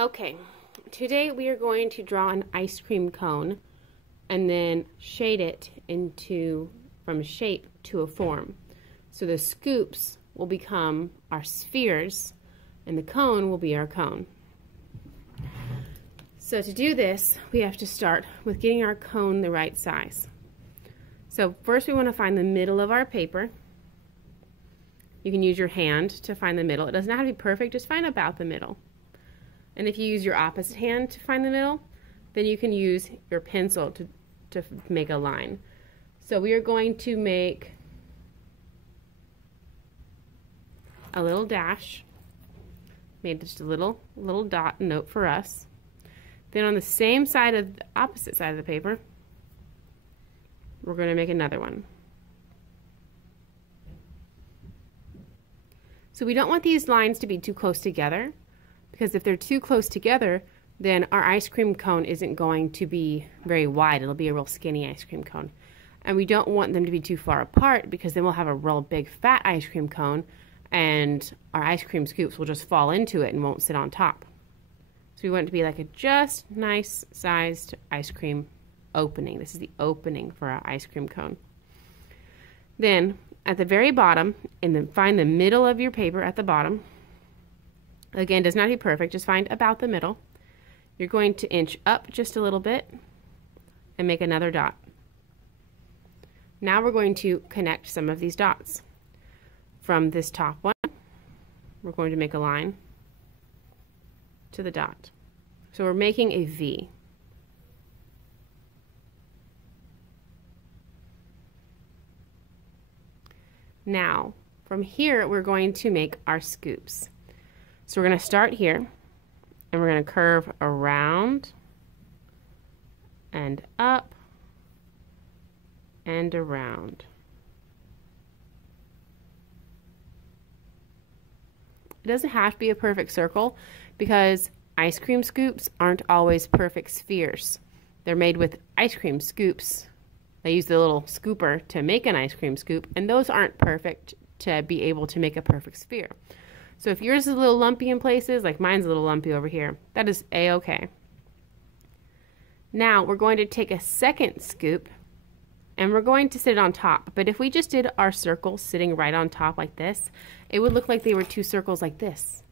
Okay, today we are going to draw an ice cream cone and then shade it from shape to a form. So the scoops will become our spheres and the cone will be our cone. So to do this, we have to start with getting our cone the right size. So first we want to find the middle of our paper. You can use your hand to find the middle. It doesn't have to be perfect, just find about the middle. And if you use your opposite hand to find the middle, then you can use your pencil to make a line. So we are going to make a little dash, made just a little dot note for us. Then on the same side of the opposite side of the paper, we're going to make another one. So we don't want these lines to be too close together, because if they're too close together, then our ice cream cone isn't going to be very wide. It'll be a real skinny ice cream cone. And we don't want them to be too far apart, because then we'll have a real big fat ice cream cone and our ice cream scoops will just fall into it and won't sit on top. So we want it to be like a just nice sized ice cream opening. This is the opening for our ice cream cone. Then at the very bottom, and then find the middle of your paper at the bottom. Again, does not be perfect, just find about the middle. You're going to inch up just a little bit and make another dot. Now we're going to connect some of these dots. From this top one, we're going to make a line to the dot. So we're making a V. Now, from here, we're going to make our scoops. So we're going to start here, and we're going to curve around and up and around. It doesn't have to be a perfect circle, because ice cream scoops aren't always perfect spheres. They're made with ice cream scoops. They use the little scooper to make an ice cream scoop, and those aren't perfect to be able to make a perfect sphere. So if yours is a little lumpy in places, like mine's a little lumpy over here, that is a-okay. Now we're going to take a second scoop and we're going to sit it on top. But if we just did our circles sitting right on top like this, it would look like they were two circles like this.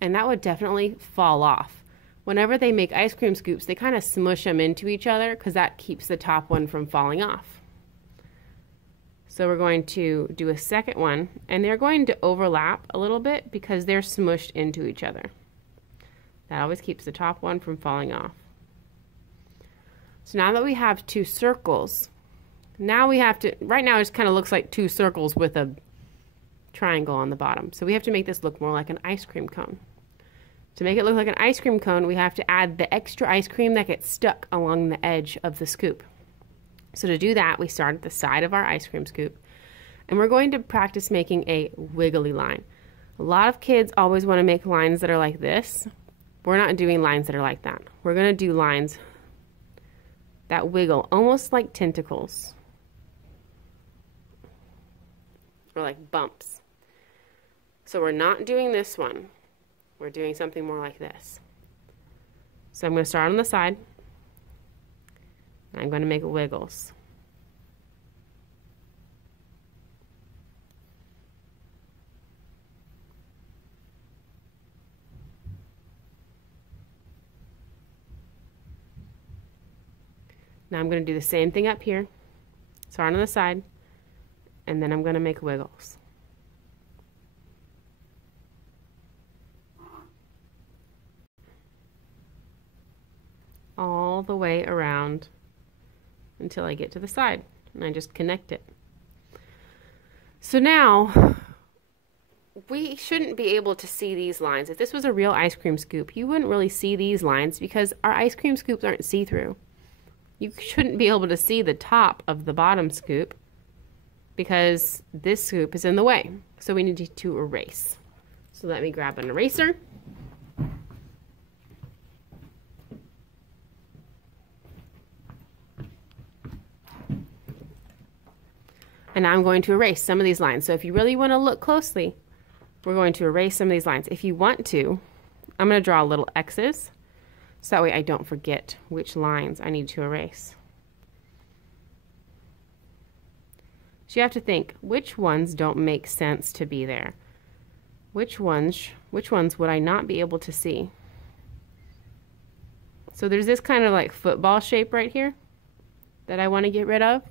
And that would definitely fall off. Whenever they make ice cream scoops, they kind of smush them into each other, because that keeps the top one from falling off. So we're going to do a second one, and they're going to overlap a little bit because they're smushed into each other. That always keeps the top one from falling off. So now that we have two circles, now we have to, right now it just kind of looks like two circles with a triangle on the bottom. So we have to make this look more like an ice cream cone. To make it look like an ice cream cone, we have to add the extra ice cream that gets stuck along the edge of the scoop. So to do that, we start at the side of our ice cream scoop, and we're going to practice making a wiggly line. A lot of kids always want to make lines that are like this. We're not doing lines that are like that. We're going to do lines that wiggle, almost like tentacles, or like bumps. So we're not doing this one. We're doing something more like this. So I'm going to start on the side. I'm going to make wiggles. Now I'm going to do the same thing up here. Start on the side, and then I'm going to make wiggles. All the way around until I get to the side, and I just connect it. So now we shouldn't be able to see these lines. If this was a real ice cream scoop, you wouldn't really see these lines, because our ice cream scoops aren't see-through. You shouldn't be able to see the top of the bottom scoop, because this scoop is in the way. So we need to erase. So let me grab an eraser. And now I'm going to erase some of these lines. So if you really want to look closely, we're going to erase some of these lines. If you want to, I'm going to draw little X's so that way I don't forget which lines I need to erase. So you have to think, which ones don't make sense to be there? Which ones would I not be able to see? So there's this kind of like football shape right here that I want to get rid of.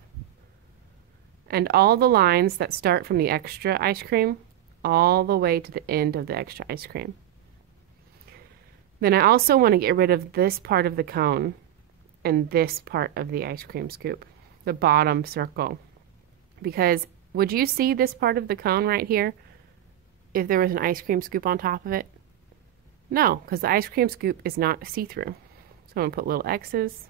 And all the lines that start from the extra ice cream all the way to the end of the extra ice cream. Then I also want to get rid of this part of the cone and this part of the ice cream scoop, the bottom circle. Because would you see this part of the cone right here if there was an ice cream scoop on top of it? No, because the ice cream scoop is not see-through. So I'm going to put little X's.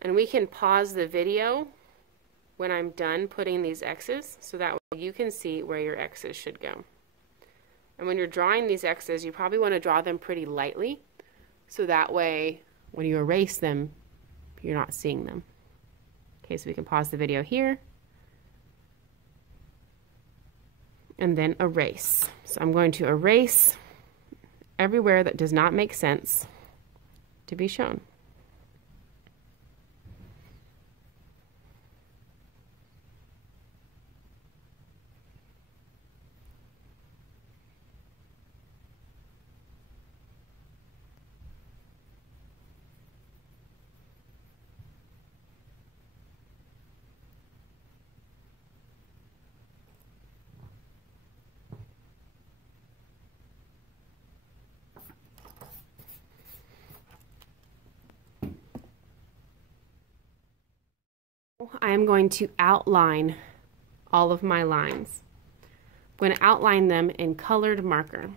And we can pause the video when I'm done putting these X's so that way you can see where your X's should go. And when you're drawing these X's, you probably want to draw them pretty lightly so that way when you erase them, you're not seeing them. Okay, so we can pause the video here and then erase. So I'm going to erase everywhere that does not make sense to be shown. I am going to outline all of my lines. I'm going to outline them in colored marker.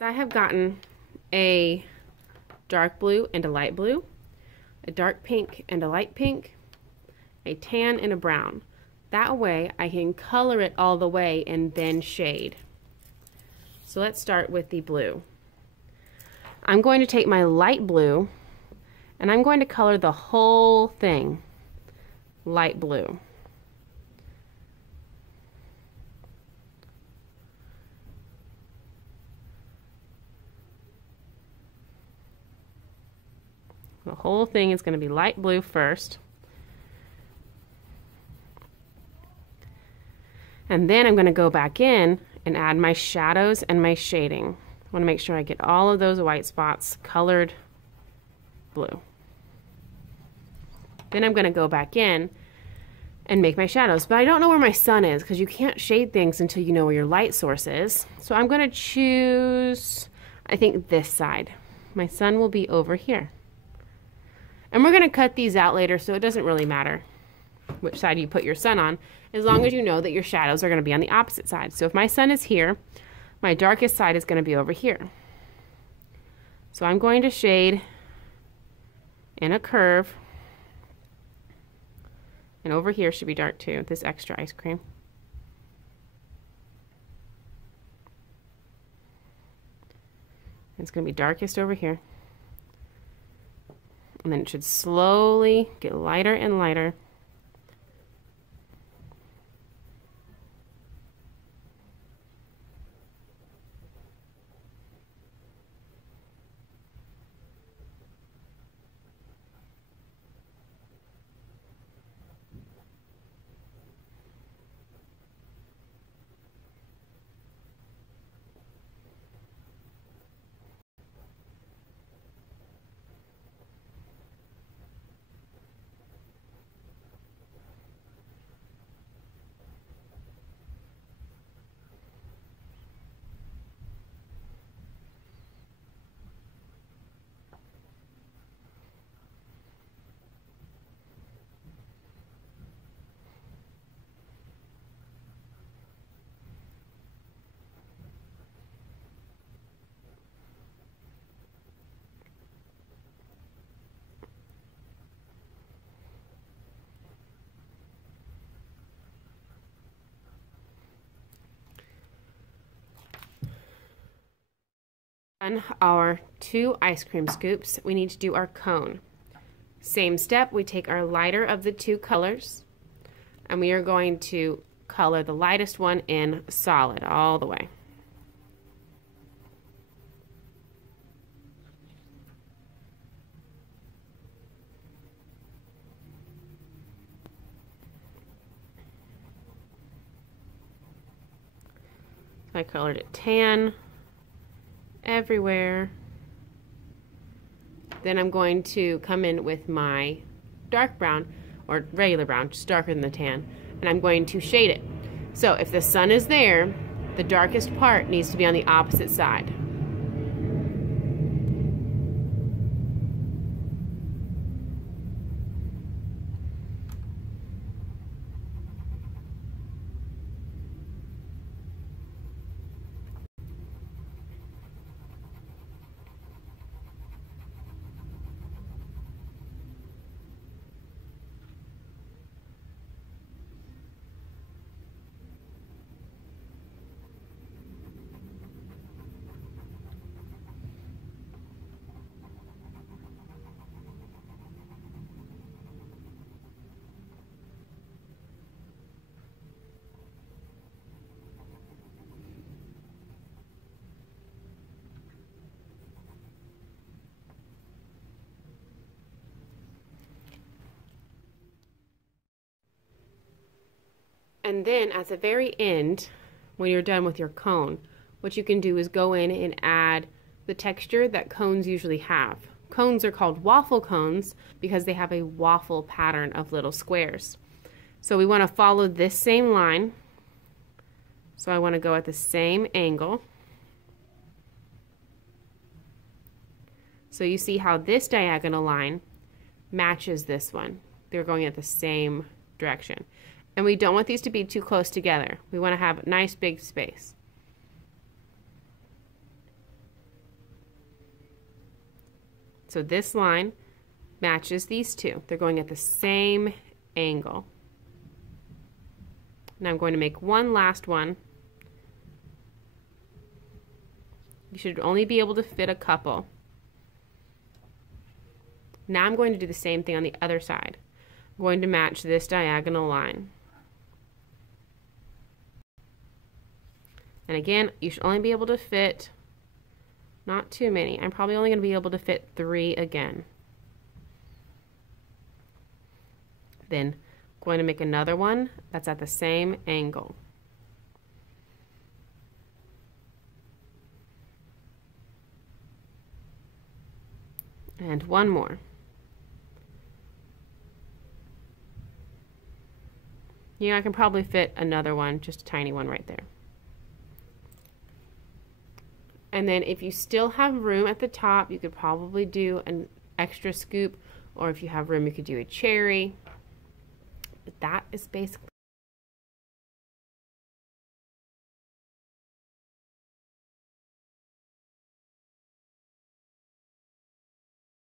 I have gotten a dark blue and a light blue, a dark pink and a light pink, a tan and a brown. That way I can color it all the way and then shade. So let's start with the blue. I'm going to take my light blue and I'm going to color the whole thing light blue. The whole thing is going to be light blue first. And then I'm going to go back in and add my shadows and my shading. I want to make sure I get all of those white spots colored blue. Then I'm going to go back in and make my shadows. But I don't know where my sun is because you can't shade things until you know where your light source is. So I'm going to choose, I think, this side. My sun will be over here. And we're going to cut these out later, so it doesn't really matter which side you put your sun on, as long as you know that your shadows are going to be on the opposite side. So if my sun is here, my darkest side is going to be over here. So I'm going to shade in a curve, and over here should be dark too, this extra ice cream. It's going to be darkest over here. And then it should slowly get lighter and lighter. On our 2 ice cream scoops, we need to do our cone. Same step, we take our lighter of the 2 colors, and we are going to color the lightest one in solid all the way. I colored it tan everywhere. Then I'm going to come in with my dark brown, or regular brown, just darker than the tan, and I'm going to shade it. So if the sun is there, the darkest part needs to be on the opposite side. And then at the very end, when you're done with your cone, what you can do is go in and add the texture that cones usually have. Cones are called waffle cones because they have a waffle pattern of little squares. So we want to follow this same line. So I want to go at the same angle. So you see how this diagonal line matches this one. They're going at the same direction. And we don't want these to be too close together. We want to have a nice big space. So this line matches these two. They're going at the same angle. Now I'm going to make one last one. You should only be able to fit a couple. Now I'm going to do the same thing on the other side. I'm going to match this diagonal line. And again, you should only be able to fit, not too many. I'm probably only going to be able to fit 3 again. Then I'm going to make another one that's at the same angle. And one more. Yeah, I can probably fit another one, just a tiny one right there. And then if you still have room at the top, you could probably do an extra scoop, or if you have room, you could do a cherry. But that is basically